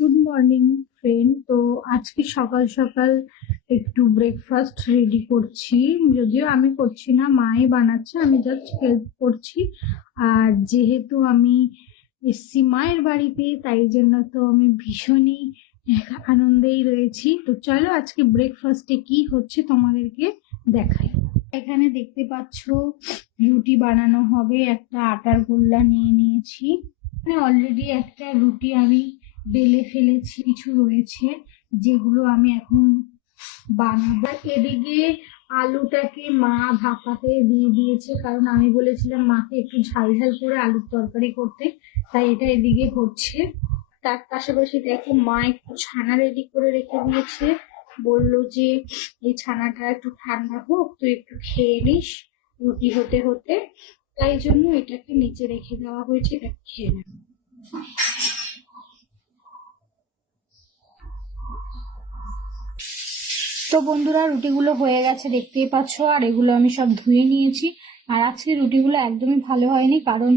Good morning friend. তো আজকে সকাল সকাল একটু ব্রেকফাস্ট রেডি করছি, যদিও আমি করছি না, মাই বানাচ্ছে, আমি জাস্ট হেল্প করছি। আর যেহেতু আমি এসছি মায়ের বাড়িতে, তাই জন্য তো আমি ভীষণই আনন্দেই রয়েছি। তো চলো আজকে ব্রেকফাস্টে কি হচ্ছে তোমাদেরকে দেখাই। এখানে দেখতে পাচ্ছ রুটি বানানো হবে, একটা আটার গোল্লা নিয়ে নিয়েছি। অলরেডি একটা রুটি আমি বেলে ফেলেছি, কিছু রয়েছে যেগুলো আমি এখন বানাবো। এদিকে আলুটাকে মা ভাপাতে দিয়ে দিয়েছে, কারণ আমি বলেছিলাম মাকে একটু ঝাল ঝাল করে আলুর তরকারি করতে, তাই এটা এদিকে হচ্ছে। তার পাশাপাশি দেখো মা একটু ছানা রেডি করে রেখে দিয়েছে, বললো যে এই ছানাটা একটু ঠান্ডা হোক, তুই একটু খেয়ে নিস রুটি হতে হতে, তাই জন্য এটাকে নিচে রেখে দেওয়া হয়েছে, এটা খেয়ে নেব। তো বন্ধুরা, রুটিগুলো হয়ে গেছে দেখতেই পাচ্ছ, আর এগুলো আমি সব ধুয়ে নিয়েছি। আর আজকে রুটিগুলো একদমই ভালো হয়নি, কারণ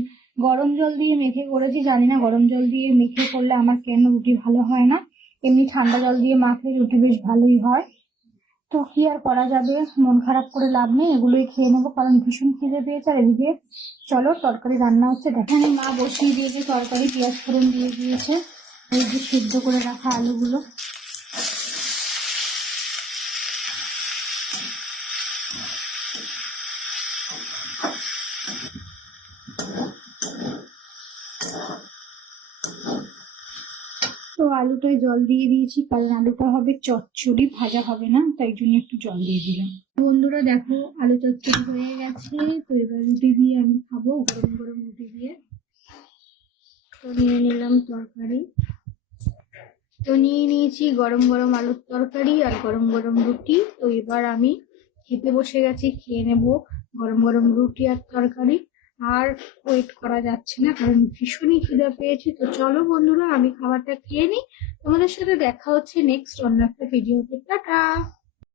গরম জল দিয়ে মেখে করেছি। জানি না গরম জল দিয়ে মেখে করলে আমার কেন রুটি ভালো হয় না, এমনি ঠান্ডা জল দিয়ে মাখলে রুটি বেশ ভালোই হয়। তো কি আর করা যাবে, মন খারাপ করে লাভ নেই, এগুলোই খেয়ে নেবো, কারণ ভীষণ খিদে পেয়েছে। আর এদিকে চলো তরকারি রান্না হচ্ছে দেখো। মা বসিয়ে দিয়েছে তরকারি, পেঁয়াজ ফোড়ন দিয়ে দিয়েছে, এই যে সিদ্ধ করে রাখা আলুগুলো। তো আলুটায় জল দিয়ে দিয়েছি, কারণ আলুটা হবে চচ্চড়ি, ভাজা হবে না, তাই জন্য একটু জল দিয়ে দিলাম। বন্ধুরা দেখো আলু চচ্চড়ি হয়ে গেছে। তো এবার রুটি দিয়ে আমি খাবো, গরম গরম রুটি দিয়ে। তো নিয়ে নিলাম তরকারি, তো নিয়ে নিয়েছি গরম গরম আলুর তরকারি আর গরম গরম রুটি। তো এবার আমি খেতে বসে গেছি, খেয়ে নেব গরম গরম রুটি আর তরকারি। আর ওয়েট করা যাচ্ছে না, কারণ ভীষণই খিদে পেয়েছে। তো চলো বন্ধুরা, আমি খাবারটা খেয়ে নিই, তোমাদের সাথে দেখা হচ্ছে নেক্সট অন্য একটা ভিডিওতে। টাটা।